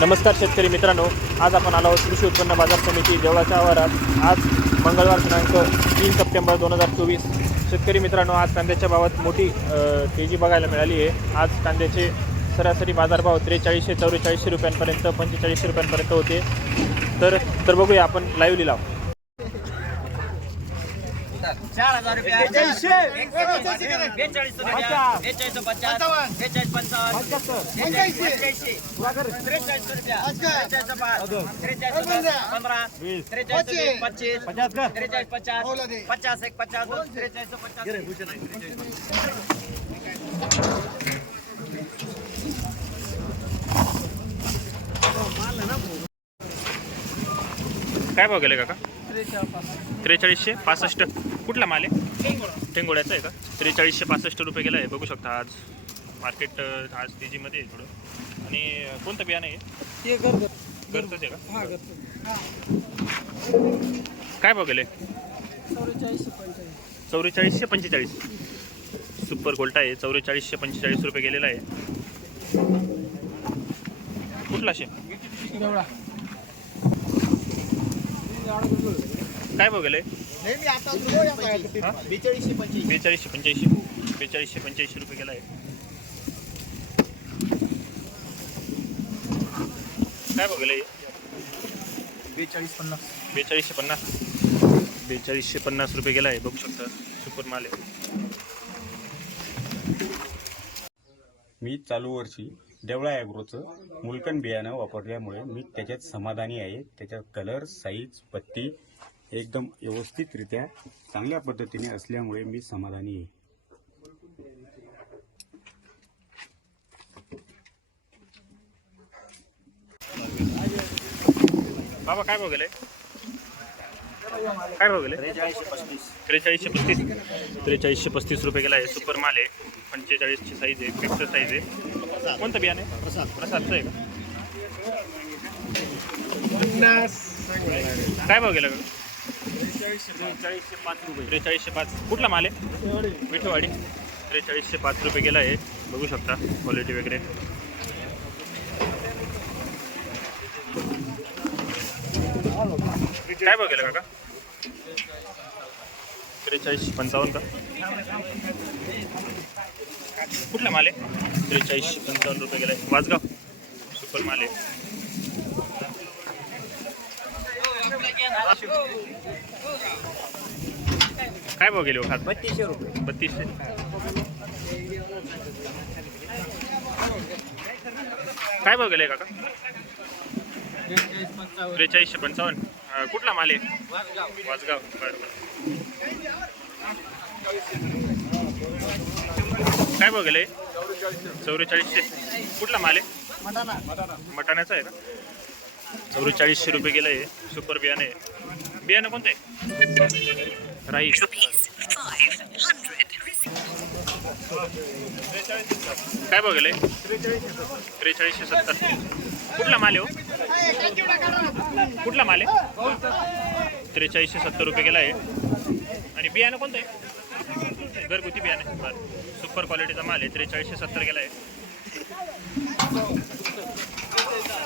नमस्कार शेतकरी मित्रांनो आज आपण आलो आहोत कृषी उत्पन्न बाजार समिती देवळाच्या आवारात. आज मंगळवार दिनांक तीन सप्टेंबर दोन हजार चोवीस. शेतकरी मित्रांनो आज कांद्याच्या भावात मोठी तेजी बघायला मिळाली आहे. आज कांद्याचे सरासरी बाजारभाव त्रेचाळीसशे चौवेचाळीसशे रुपयांपर्यंत पंचेचाळीसशे रुपयांपर्यंत होते. तर तर बघूया आपण लाईव्ह लिलाव चार हजार रुपये. बेचाळीस बेचाळीस रुपया. बेचाळीस पचास. बेचाळीस पंचावन्न बेचाळीस पंच्याऐंशी. त्रेचाळीस रुपया. त्रेचाळीस पाच त्रेचाळीस पंधरा. त्रेचाळीस वीस, पच्चीस. त्रेचाळीस पचास. पचास एक पचास. दोन त्रेचाळीस पचास. काय भाव गेले काका? त्रेचाळीसशे पासष्ट. कुठला माल आहे? टेंगोड्याचा आहे का? त्रेचाळीसशे पासष्ट रुपये गेला आहे. बघू शकता आज मार्केट आज तेजीमध्ये आहे थोडं. आणि कोणतं बियाणं आहे? घरचंच आहे का? हा काय भाव गेले? चौवेचाळीसशे पंचेचाळीस. चौवेचाळीसशे पंचेचाळीस. सुपर गोल्टा आहे. चौवेचाळीसशे पंचेचाळीस रुपये गेलेला आहे. कुठला शे एवढा काय भाव गेले बेचाळीसशे पंच्याऐंशी बेचाळीसशे पंच्याऐंशी रुपये गेला आहे काय भाव गेले बेचाळीस पन्नास. बेचाळीसशे पन्नास. बेचाळीसशे पन्नास रुपये गेला आहे बघू शकता सुपर माल आहे. मी चालू वर्षी देवळा ॲग्रोचं मुलकण बियाणं वापरल्यामुळे मी त्याच्यात समाधानी आहे. त्याच्यात कलर साईज पत्ती एकदम व्यवस्थितरित्या चांगल्या पद्धतीने असल्यामुळे मी समाधानी आहे. बाबा काय भाव गेले? काय भाव गेले? त्रेचाळीसशे पस्तीस. त्रेचाळीसशे पस्तीस त्रेचाळीसशे पस्तीस रुपये गेला आहे. सुपर माल आहे. पंचेचाळीसची साईज आहे. फिक्स साईज आहे. कोणतं बियाणे? प्रसाद. प्रसादचं आहे का? काय भाव गेला? त्रेचाळीसशे पाच रुपये. त्रेचाळीसशे पाच. कुठला माल आहे? विठेवाडी. त्रेचाळीसशे पाच रुपये गेला आहे. बघू शकता क्वालिटी वगैरे. काय भाव काका? त्रेचाळीसशे पंचावन्न का? कुठला माल आहे? त्रेचाळीसशे पंचावन्न रुपये गेलाय वाजगाव सुपर माल आहे. काय भाव गेले हो खात? बत्तीसशे रुपये. बत्तीसशे. काय भाव गेले काका? त्रेचाळीसशे पंचावन्न. कुठला माल आहे? वाजगाव बरं बरं. काय भाव गेले? चौवेचाळीसशे. कुठला माल आहे? मटाण्याचा आहे का? चौवेचाळीसशे रुपये गेलं आहे. सुपर बियाणे आहे. बियाणं कोणतं आहे? राईस. काय गेले त्रेचाळीसशे सत्तर. कुठला माल आहे हो? कुठला माल आहे? त्रेचाळीसशे सत्तर रुपये गेला आहे. आणि बियाणं कोणतं आहे? घरगुती बियाणं बरं. सुपर क्वालिटीचा माल आहे. त्रेचाळीसशे सत्तर गेला आहे.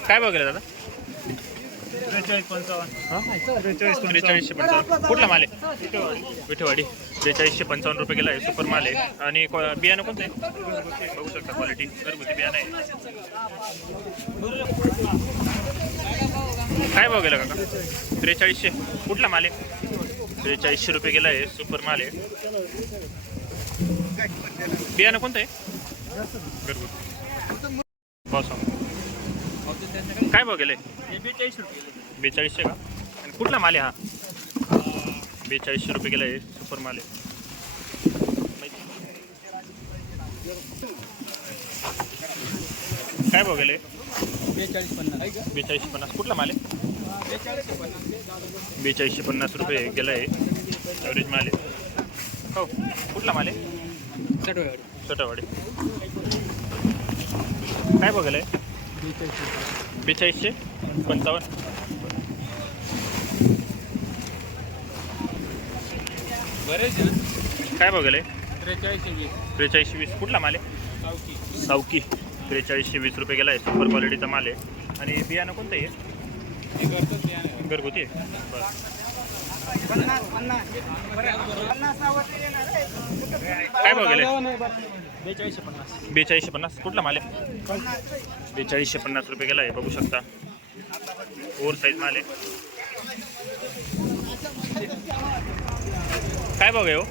काय गेला दादा? त्रेचाळीस पंचावन्न. त्रेचाळीसशे पंचावन्न. कुठला माल आहे? विठेवाडी त्रेचाळीसशे पंचावन्न रुपये गेला आहे. सुपर माल आहे. आणि क्वा- बियाणं कोणतं? आहे बघू शकता क्वालिटी घरगुती बियाणं आहे. काय भाव गेला काका? त्रेचाळीसशे. कुठला माल आहे? त्रेचाळीसशे रुपये गेला आहे. सुपर माल आहे. बियाणं कोणतं आहे? घरगुती. भाव सांग. काय भाव गेले? बेचाळीस रुपये बेचाळीसशे का? आणि कुठला माल आहे हा? बेचाळीसशे रुपये गेला आहे सुपर माल आहे. काय भाव गेले? बेचाळीस पन्नास. बेचाळीसशे पन्नास. कुठला माल आहे? बेचाळीसशे पन्नास. बेचाळीसशे रुपये गेला आहे ॲव्हरेज माल आहे. हो कुठला माल आहे? चटवाडी. छोटावाडी काय भाव गेलं आहे बेचाळीसशे पंचावन्न. बरेच काय गेले त्रेचाळीसशे वीस. त्रेचाळीसशे वीस. कुठला माल आहे? सावकी. सावकी. त्रेचाळीसशे वीस रुपये गेला आहे. सुपर क्वालिटीचा माल आहे. आणि बियाणं कोणतं आहे. घरगुती आहे. बरं. पन्नास पन्नास काय भाव गेले? बेचाळीसशे पन्नास. बेचाळीसशे पन्नास कुठला माल आहे? बेचाळीसशे पन्नास रुपये गेला आहे बघू शकता. ओवर साईज माल आहे. काय भाव आहे हो?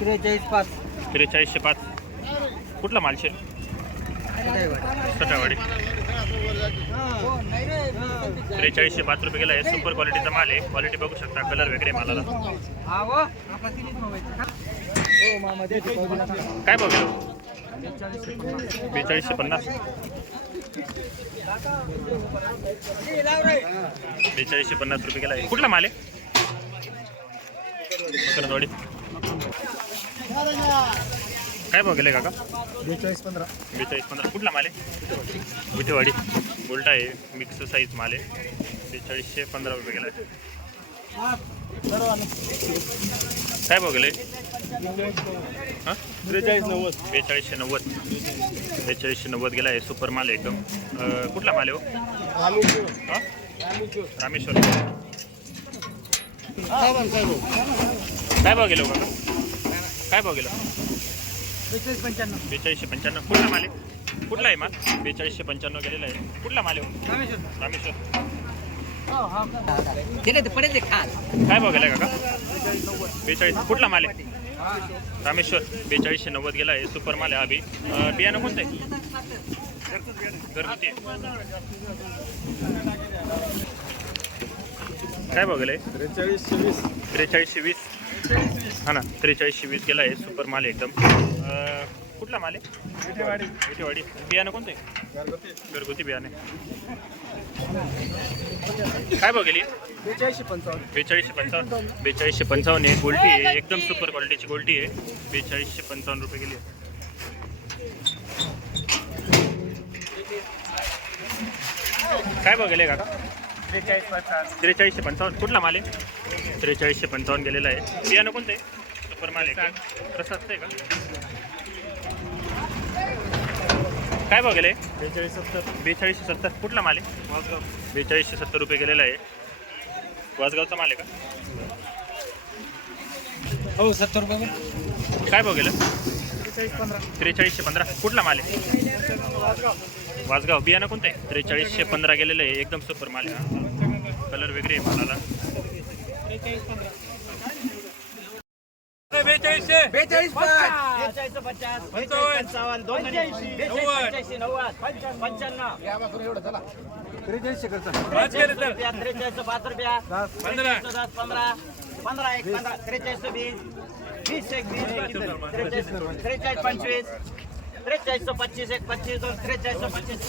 त्रेचाळीस पाच त्रेचाळीसशे पाच. कुठला मालशे? सटावाडी. त्रेचाळीसशे पाच रुपये गेला. आहे सुपर क्वालिटीचा माल आहे. क्वालिटी बघू शकता. कलर वगैरे मालाला. काय बघू बेचाळीसशे पन्नास. बेचाळीसशे पन्नास रुपये गेला. आहे कुठला माल आहे? मकरंदवाडी. काय भाव गेले काका? बेचाळीस पंधरा. बेचाळीस पंधरा. कुठला माल आहे? विठेवाडी. उलटा आहे. मिक्स साईज माल आहे. बेचाळीसशे पंधरा रुपये गेला. काय भाव गेले? हां? त्रेचाळीस नव्वद बेचाळीसशे नव्वद. बेचाळीसशे नव्वद गेला आहे. सुपर माल आहे एकदम. कुठला माल आहे हो? हां? रामेश्वर. काय भाव गेलो काका? काय भाव गेला? बेचाळीस पंच्याण्णव. बेचाळीसशे पंच्याण्णव. कुठला माल आहे? कुठला आहे माल? बेचाळीसशे पंच्याण्णव गेलेला आहे. कुठला माल आहे? हो? रामेश्वर पडेल खाल काय भाव गेला काका? बेचाळीस. कुठला माल आहे? रामेश्वर. बेचाळीसशे नव्वद गेला आहे. सुपर माल आहे हा बी अं, बियाणं कोणतं आहे? घरगुती आहे. काय भाव गेलाय? त्रेचाळीसशे वीस. त्रेचाळीसशे वीस. हा ना त्रेचाळीसशे वीस गेला आहे. सुपर माल आहे एकदम. अं, कुठला माल आहे? विटेवाडी. विटेवाडी. बियाणं कोणतं? आहे घरगुती बियाणे. काय भाव गेली? बेचाळीसशे पंचावन्न. बेचाळीसशे पंचावन्न. बेचाळीसशे पंचावन्न आहे. गोल्टी आहे. एकदम सुपर क्वालिटीची गोल्टी आहे. बेचाळीसशे पंचावन्न रुपये गेली आहे. काय भाव गेले काका? त्रेचाळीसशे पंचावन्न. कुठला माल आहे? त्रेचाळीसशे पंचावन्न गेलेला आहे. बियाणं कोणतं? आहे सुपर माल आहे का? प्रसादचं आहे का? काय भाव गेले? बेचाळीस सत्तर. बेचाळीसशे सत्तर. कुठला माल आहे? बेचाळीसशे सत्तर रुपये गेलेला आहे. वासगावचा माल आहे का? हो सत्तर रुपये काय भाव गेलं? त्रेचाळीस पंधरा. त्रेचाळीसशे पंधरा. कुठला माल आहे? वासगाव. बियाणं कोणतं आहे? त्रेचाळीसशे पंधरा गेलेलं आहे. एकदम सुपर माल आहे कलर वेगळे आहे मालाला. बेचाळीस पचास पंचावन्न. दोन नव्वद. पंच्याऐंशी नव्वद. पंच्याण्णव. त्रेचाळीसशे करता पाच केले तर. रुपया त्रेचाळीस पाच रुपया. पंधरा. पंधरा. पंधरा एक पंधरा. त्रेचाळीस वीस. वीस एक वीस त्रेचाळीस त्रेचाळीस पंचवीस. त्रेचाळीस पच्चीस एक पच्चीस दोन त्रेचाळीस पच्चीस